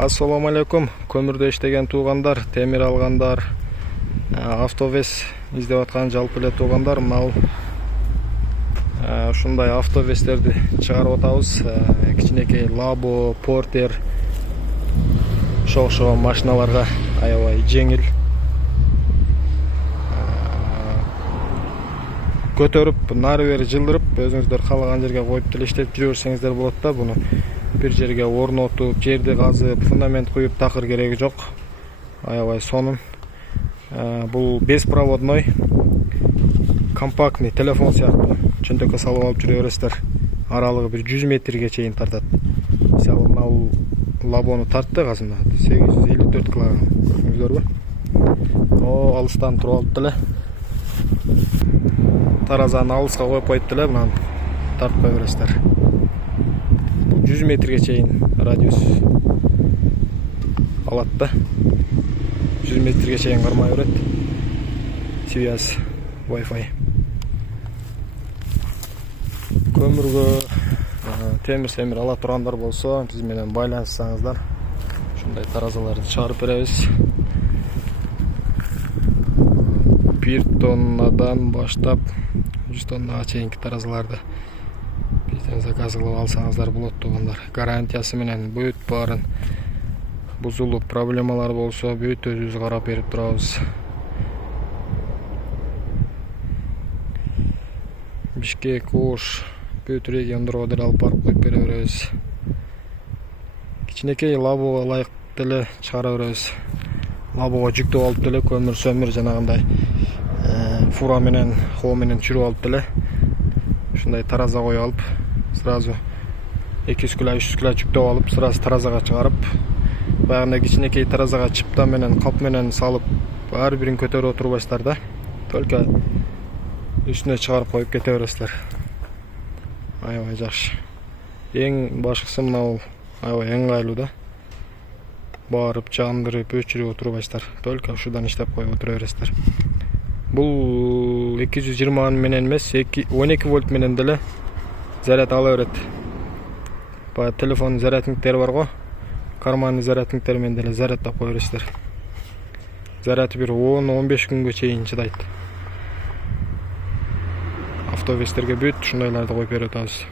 Assalamu алейкум. Көмүрдө иштеген туугандар, темир алгандар, автовес издеп аткан жалпы эле туугандар, мына ушундай автовестерди чыгарып атабыз. Кичинекей Labo, Porter ошо машиналарга аябай жеңил. Көтөрүп, нары бери жылдырып, өзүңүздөр каалаган жерге коюп деле иштеп жүрө берсеңиздер болот да. Буну bir жерге орнотуп, жерди казып, фундамент куюп такыр кереги жок. Аябай сонун. Бул беспроводной, компактный телефон сыяктуу. Чөнтөккө салып алып жүрө бересиздер. Аралыгы bir 100 метрге чейин тартат. Мисалы, мына Labo'ну тартты казында 854 килограмм. Көрдүңүздөрбү? Алыстан туруп алып деле. Таразаны алыска коюп коюп деле, мына тартып кое бересиздер. 100 метрге чейин радиус алат да. 100 метрге чейин кармай берет. Связь, Wi-Fi. Көмүргө темир ала тургандар болсо, биз менен байланышсаңыздар, ушундай таразаларды чыгарып беребиз. 1 тоннадан баштап 100 тоннага чейинки таразаларды бизден заказ кылып алсаңыздар болот туугандар. Гарантиясы менен бүт баарын бузулуп, проблемалар болсо бүт өзүбүз карап берип турабыз. Бишкек, Ош, бүт региондорго деле алып барып коюп бере беребиз. Кичинекей Labo'га ылайык деле чыгара беребиз. Labo'га жүктөп алып деле көмүр жанагындай фура менен, хоо менен чүрүп алып деле ушундай тараза коюп алып, сразу 200 кг, 300 кг жүктөп алып, сразу таразага чыгарып, баягындай кичинекей таразага чыпта менен, кап менен салып, ар бирин көтөрүп отурбайсыздар да. Только үстүнө чыгарып коюп кете бересиздер. Аябай жакшы. Эң башкысы мына аябай ыңгайлуу да. Барып, жандырып, өчүрүп отурбайсыздар. Только ушудан иштеп коюп отура бересиздер. Бул 220 менен эмес, 12 вольт менен деле заряд ала берет. Баягы телефон зарядниктери бар го. Карманный зарядниктер менен деле зарядтап кое бересиздер. Заряды bir 10-15 күнгө чейин чыдайт. Автовестерге бүт ушундайларды коюп берип атабыз.